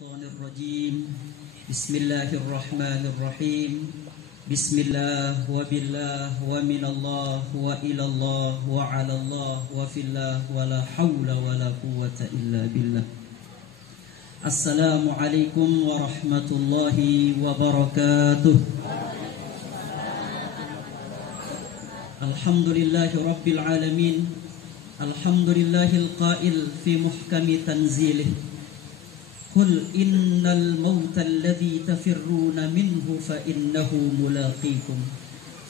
الشيطان الرجيم بسم الله الرحمن الرحيم بسم الله وبالله ومن الله وإلى الله وعلى الله وفي الله ولا حول ولا قوة إلا بالله. السلام عليكم ورحمة الله وبركاته. الحمد لله رب العالمين. الحمد لله القائل في محكم تنزيله قل إن الموت الذي تفرون منه فإنه ملاقيكم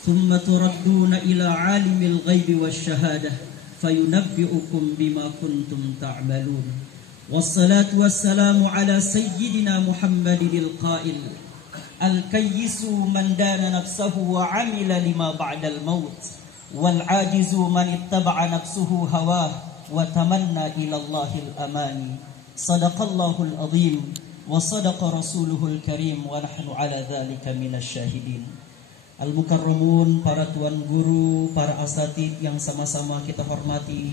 ثم تردون إلى عالم الغيب والشهادة فينبئكم بما كنتم تعملون. والصلاة والسلام على سيدنا محمد القائل الكيس من دان نفسه وعمل لما بعد الموت والعاجز من اتبع نفسه هواه وتمنى إلى الله الأماني. Sadaqallahul azim wa sadaqa rasulul karim wa nahnu ala dzalika minasyahidin. Al-mukarramun, para tuan guru, para asatid yang sama-sama kita hormati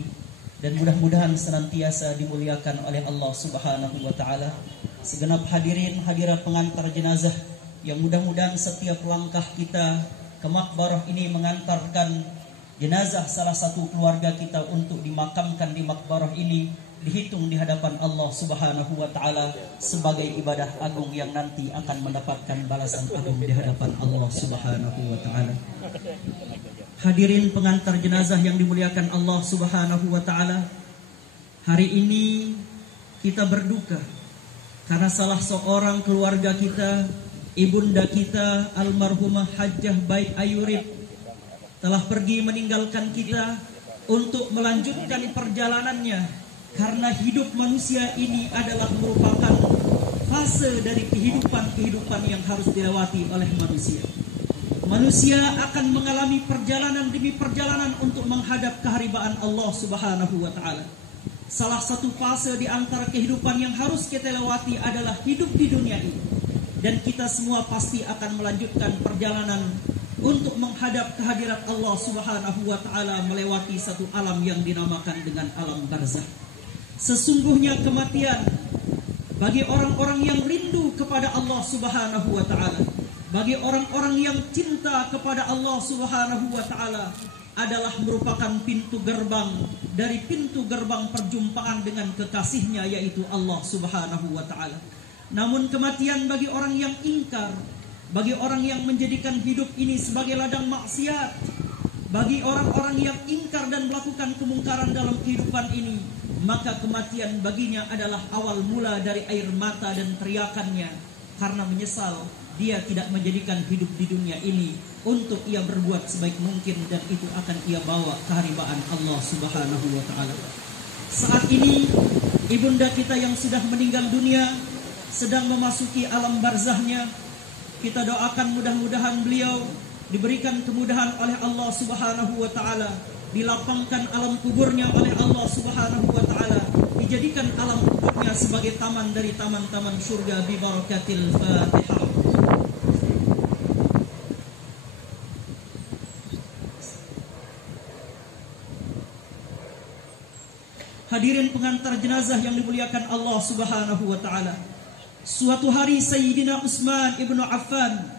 dan mudah-mudahan senantiasa dimuliakan oleh Allah Subhanahu wa taala. Segenap hadirin hadirat pengantar jenazah yang mudah-mudahan setiap langkah kita ke makbarah ini mengantarkan jenazah salah satu keluarga kita untuk dimakamkan di makbarah ini dihitung di hadapan Allah Subhanahu wa taala sebagai ibadah agung yang nanti akan mendapatkan balasan agung di hadapan Allah Subhanahu wa taala. Hadirin pengantar jenazah yang dimuliakan Allah Subhanahu wa taala, hari ini kita berduka karena salah seorang keluarga kita, ibunda kita almarhumah Hajjah Baik Ayurib telah pergi meninggalkan kita untuk melanjutkan perjalanannya. Karena hidup manusia ini adalah merupakan fase dari kehidupan yang harus dilewati oleh manusia. Manusia akan mengalami perjalanan demi perjalanan untuk menghadap keharibaan Allah Subhanahu wa taala. Salah satu fase di antara kehidupan yang harus kita lewati adalah hidup di dunia ini. Dan kita semua pasti akan melanjutkan perjalanan untuk menghadap kehadirat Allah Subhanahu wa taala melewati satu alam yang dinamakan dengan alam barzakh. Sesungguhnya kematian bagi orang-orang yang rindu kepada Allah Subhanahu wa taala, bagi orang-orang yang cinta kepada Allah Subhanahu wa taala adalah merupakan pintu gerbang dari pintu gerbang perjumpaan dengan kekasihnya yaitu Allah Subhanahu wa taala. Namun kematian bagi orang yang ingkar, bagi orang yang menjadikan hidup ini sebagai ladang maksiat, bagi orang-orang yang ingkar dan melakukan kemungkaran dalam kehidupan ini, maka kematian baginya adalah awal mula dari air mata dan teriakannya karena menyesal dia tidak menjadikan hidup di dunia ini untuk ia berbuat sebaik mungkin dan itu akan ia bawa keharibaan Allah Subhanahu wa taala. Saat ini ibunda kita yang sudah meninggal dunia sedang memasuki alam barzahnya. Kita doakan mudah-mudahan beliau diberikan kemudahan oleh Allah Subhanahu wa taala, dilapangkan alam kuburnya oleh Allah Subhanahu wa taala, dijadikan alam kuburnya sebagai taman dari taman-taman surga bi barakatil Fatihah. Hadirin pengantar jenazah yang dimuliakan Allah Subhanahu wa taala. Suatu hari Sayyidina Utsman ibnu Affan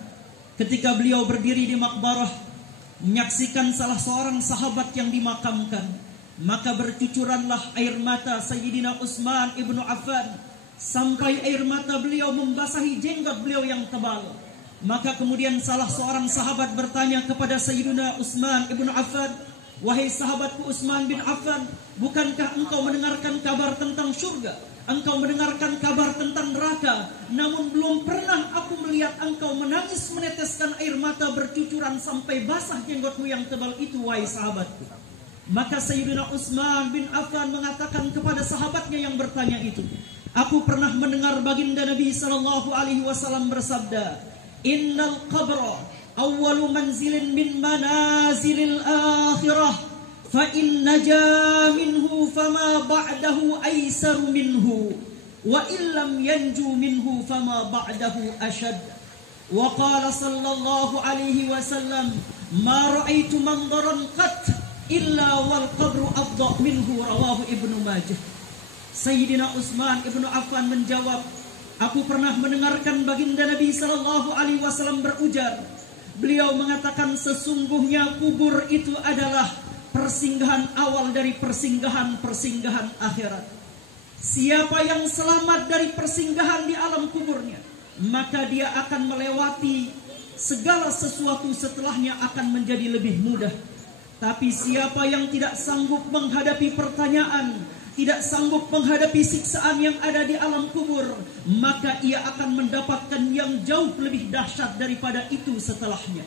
ketika beliau berdiri di makbarah menyaksikan salah seorang sahabat yang dimakamkan, maka bercucuranlah air mata Sayyidina Utsman ibnu Affan sampai air mata beliau membasahi jenggot beliau yang tebal. Maka kemudian salah seorang sahabat bertanya kepada Sayyidina Utsman ibnu Affan, "Wahai sahabatku Utsman bin Affan, bukankah engkau mendengarkan kabar tentang surga? Engkau mendengarkan kabar tentang neraka, namun belum pernah aku melihat engkau menangis meneteskan air mata bercucuran sampai basah jenggotmu yang tebal itu, wahai sahabatku." Maka Sayyidina Utsman bin Affan mengatakan kepada sahabatnya yang bertanya itu, "Aku pernah mendengar baginda Nabi sallallahu alaihi wasallam bersabda, Innal qabra awwalu manzilin min manazilil akhirah. Fa in naja minhu fama ba'dahu aisaru minhu wa illam yanju minhu fama ba'dahu ashad." Wa qala sallallahu alaihi wasallam, "Ma ra'aitu mandaran qat illa wal qabru afdha minhu." Rawahu Ibnu Majah. Sayyidina Utsman ibnu Affan menjawab, Aku pernah mendengarkan baginda Nabi sallallahu alaihi wasallam berujar. Beliau mengatakan sesungguhnya kubur itu adalah persinggahan awal dari persinggahan akhirat. Siapa yang selamat dari persinggahan di alam kuburnya, maka dia akan melewati segala sesuatu setelahnya akan menjadi lebih mudah. Tapi siapa yang tidak sanggup menghadapi pertanyaan, tidak sanggup menghadapi siksaan yang ada di alam kubur, maka ia akan mendapatkan yang jauh lebih dahsyat daripada itu setelahnya.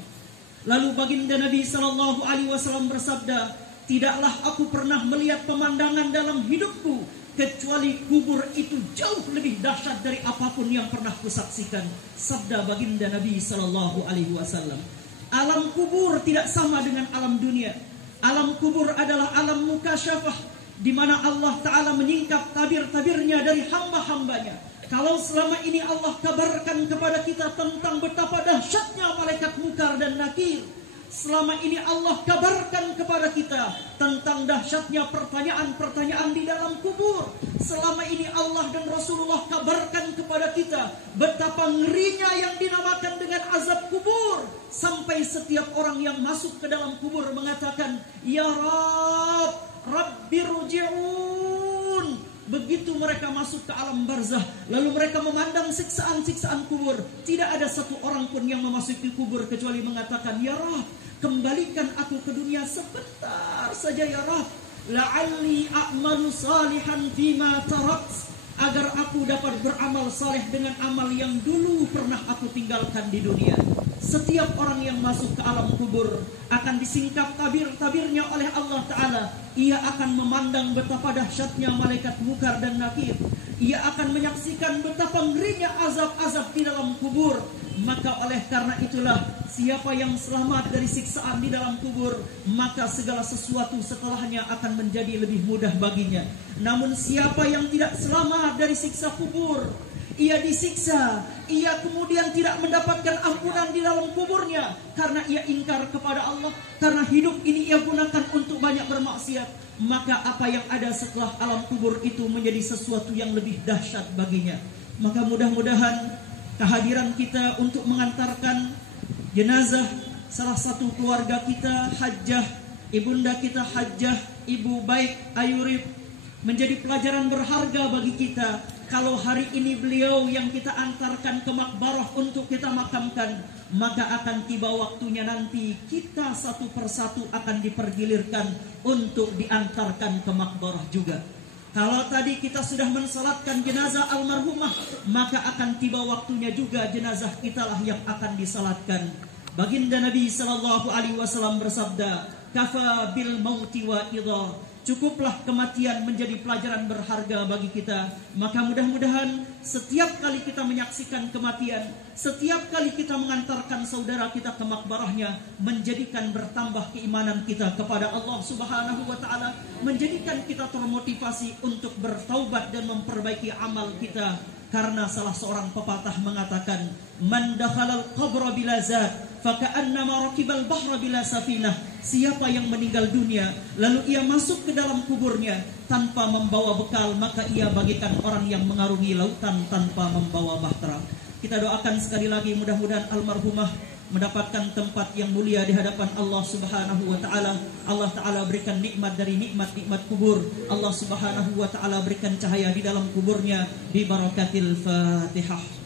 Lalu baginda Nabi sallallahu alaihi wasallam bersabda, tidaklah aku pernah melihat pemandangan dalam hidupku kecuali kubur itu jauh lebih dahsyat dari apapun yang pernah kusaksikan. Sabda baginda Nabi sallallahu alaihi wasallam. Alam kubur tidak sama dengan alam dunia. Alam kubur adalah alam mukasyafah, di mana Allah Ta'ala menyingkap tabir-tabirnya dari hamba-hambanya. Kalau selama ini Allah kabarkan kepada kita tentang betapa dahsyatnya malaikat Munkar dan Nakir, selama ini Allah kabarkan kepada kita tentang dahsyatnya pertanyaan-pertanyaan di dalam kubur. Selama ini Allah dan Rasulullah kabarkan kepada kita betapa ngerinya yang dinamakan dengan azab kubur. Sampai setiap orang yang masuk ke dalam kubur mengatakan, Ya Rabb, Rabbi rji'un. Begitu mereka masuk ke alam barzah, lalu mereka memandang siksaan-siksaan kubur, tidak ada satu orang pun yang memasuki kubur kecuali mengatakan, Ya Rabb, kembalikan aku ke dunia sebentar saja ya Rabb, la'alli a'malu salihan fima tarakt, agar aku dapat beramal saleh dengan amal yang dulu pernah aku tinggalkan di dunia. Setiap orang yang masuk ke alam kubur akan disingkap tabir-tabirnya oleh Allah Ta'ala. Ia akan memandang betapa dahsyatnya malaikat Munkar dan Nakir. Ia akan menyaksikan betapa ngerinya azab-azab di dalam kubur. Maka oleh karena itulah, siapa yang selamat dari siksaan di dalam kubur, maka segala sesuatu setelahnya akan menjadi lebih mudah baginya. Namun siapa yang tidak selamat dari siksa kubur, ia disiksa, ia kemudian tidak mendapatkan ampunan di dalam kuburnya karena ia ingkar kepada Allah, karena hidup ini ia gunakan untuk banyak bermaksiat, maka apa yang ada setelah alam kubur itu menjadi sesuatu yang lebih dahsyat baginya. Maka mudah-mudahan kehadiran kita untuk mengantarkan jenazah salah satu keluarga kita, Hajjah, ibunda kita Hajjah Ibu Baik Ayurib, menjadi pelajaran berharga bagi kita. Kalau hari ini beliau yang kita antarkan ke makbarah untuk kita makamkan, maka akan tiba waktunya nanti kita satu persatu akan dipergilirkan untuk diantarkan ke makbarah juga. Kalau tadi kita sudah mensalatkan jenazah almarhumah, maka akan tiba waktunya juga jenazah kitalah yang akan disalatkan. Baginda Nabi sallallahu alaihi wasallam bersabda, "Kafa bil mauti wa idha." Cukuplah kematian menjadi pelajaran berharga bagi kita. Maka mudah-mudahan setiap kali kita menyaksikan kematian, setiap kali kita mengantarkan saudara kita ke makbarahnya, menjadikan bertambah keimanan kita kepada Allah Subhanahu wa ta'ala, menjadikan kita termotivasi untuk bertaubat dan memperbaiki amal kita. Karena salah seorang pepatah mengatakan, Man dakhalal qabra bila zat, faka'annama rakibal bahra bila safinah. Siapa yang meninggal dunia, lalu ia masuk ke dalam kuburnya tanpa membawa bekal, maka ia bagikan orang yang mengarungi lautan tanpa membawa bahtera. Kita doakan sekali lagi, mudah-mudahan almarhumah mendapatkan tempat yang mulia di hadapan Allah Subhanahu wa ta'ala. Allah ta'ala berikan nikmat dari nikmat-nikmat kubur. Allah Subhanahu wa ta'ala berikan cahaya di dalam kuburnya, bi barakatil Fatihah.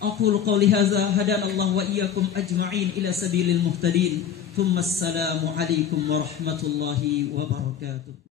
Aqulu qawli hadza, hadanallahu wa iyyakum ajma'in ila sabilil muhtadin. Thumma assalamu alaikum warahmatullahi wabarakatuh.